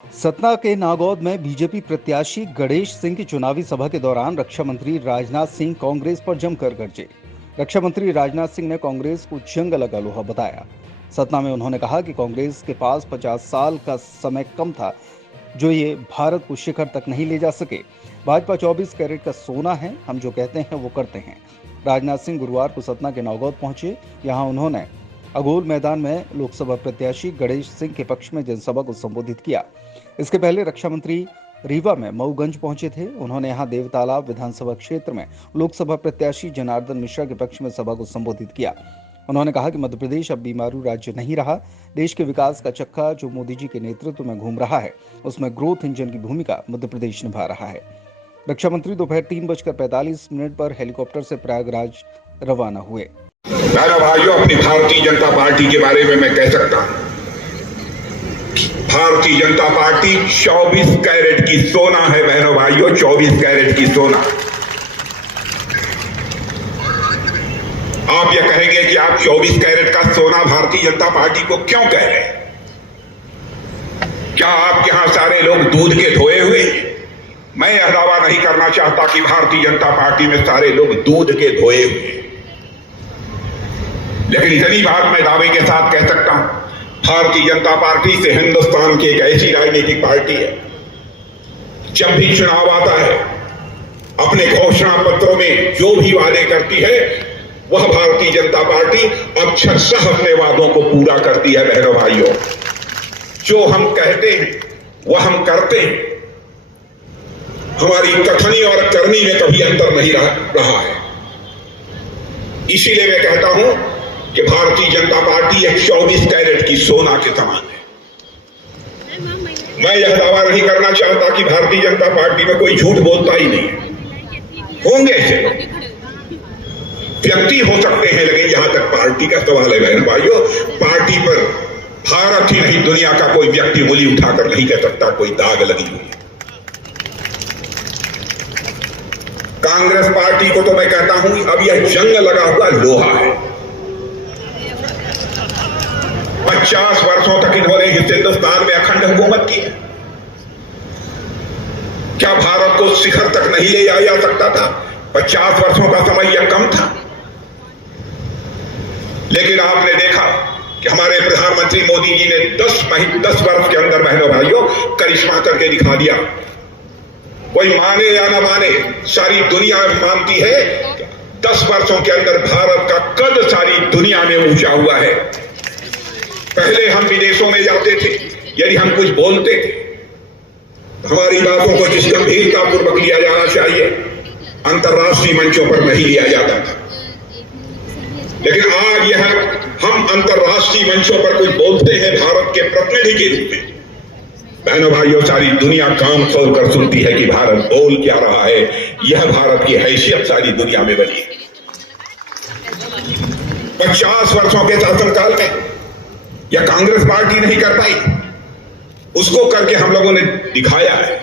सतना के नागौद में बीजेपी प्रत्याशी गणेश सिंह की चुनावी सभा के दौरान रक्षा मंत्री राजनाथ सिंह कांग्रेस पर जमकर गरजे। रक्षा मंत्री राजनाथ सिंह ने कांग्रेस को जंग लगा लोहा बताया। सतना में उन्होंने कहा कि कांग्रेस के पास 50 साल का समय कम था जो ये भारत को शिखर तक नहीं ले जा सके। भाजपा 24 कैरेट का सोना है, हम जो कहते हैं वो करते हैं। राजनाथ सिंह गुरुवार को सतना के नागौद पहुंचे। यहाँ उन्होंने अगोल मैदान में लोकसभा प्रत्याशी गणेश सिंह के पक्ष में जनसभा को संबोधित किया। इसके पहले रक्षा मंत्री रीवा में मऊगंज पहुंचे थे। उन्होंने यहां देवतालाब विधानसभा क्षेत्र में लोकसभा प्रत्याशी जनार्दन मिश्रा के पक्ष में सभा को संबोधित किया। उन्होंने कहा कि मध्य प्रदेश अब बीमारू राज्य नहीं रहा। देश के विकास का चक्का जो मोदी जी के नेतृत्व में घूम रहा है, उसमें ग्रोथ इंजन की भूमिका मध्य प्रदेश निभा रहा है। रक्षा मंत्री दोपहर 3:45 पर हेलीकॉप्टर से प्रयागराज रवाना हुए। मेरा भाइयों, अपनी भारतीय जनता पार्टी के बारे में मैं कह सकता हूं, भारतीय जनता पार्टी 24 कैरेट की सोना है। बहनों भाइयों, 24 कैरेट की सोना। आप ये कहेंगे कि आप 24 कैरेट का सोना भारतीय जनता पार्टी को क्यों कह रहे हैं? क्या आपके यहां सारे लोग दूध के धोए हुए? मैं यह दावा नहीं करना चाहता कि भारतीय जनता पार्टी में सारे लोग दूध के धोए हुए, लेकिन इतनी बात मैं दावे के साथ कह सकता हूं, भारतीय जनता पार्टी से हिंदुस्तान की एक ऐसी राजनीतिक पार्टी है, जब भी चुनाव आता है अपने घोषणा पत्रों में जो भी वादे करती है, वह भारतीय जनता पार्टी अक्षरशः अपने वादों को पूरा करती है। बहनों भाइयों, जो हम कहते हैं वह हम करते हैं। हमारी कथनी और करनी में कभी अंतर नहीं रहा है। इसीलिए मैं कहता हूं कि भारतीय जनता पार्टी एक 24 कैरेट की सोना के समान है। मैं यह दावा नहीं करना चाहता कि भारतीय जनता पार्टी में कोई झूठ बोलता ही नहीं है। होंगे ऐसे व्यक्ति हो सकते हैं, लेकिन यहां तक पार्टी का सवाल है बहन भाइयों, पार्टी पर भारत ही नहीं दुनिया का कोई व्यक्ति उंगली उठाकर नहीं कह सकता कोई दाग लगी हुई है। कांग्रेस पार्टी को तो मैं कहता हूं अब यह जंग लगा हुआ लोहा है। 50 वर्षों तक इन्होंने हिंदुस्तान में अखंड हुकूमत की है। क्या भारत को शिखर तक नहीं ले जाया जा सकता था? 50 वर्षों का समय यह कम था? लेकिन आपने देखा कि हमारे प्रधानमंत्री मोदी जी ने 10 वर्ष के अंदर बहनों भाइयों करिश्मा करके दिखा दिया। कोई माने या ना माने, सारी दुनिया मानती है 10 वर्षों के अंदर भारत का कद सारी दुनिया में ऊंचा हुआ है। पहले हम विदेशों में जाते थे, यदि हम कुछ बोलते थे, हमारी बातों को जिस गंभीरतापूर्वक लिया जाना चाहिए, अंतर्राष्ट्रीय मंचों पर नहीं लिया जाता था। लेकिन आज यह हम अंतर्राष्ट्रीय मंचों पर कुछ बोलते हैं भारत के प्रतिनिधि के रूप में। बहनों भाइयों, सारी दुनिया कान खोलकर सुनती है कि भारत बोल क्या रहा है। यह भारत की हैसियत सारी दुनिया में बनी है। 50 वर्षों के शासनकाल में यह कांग्रेस पार्टी नहीं कर पाई, उसको करके हम लोगों ने दिखाया है।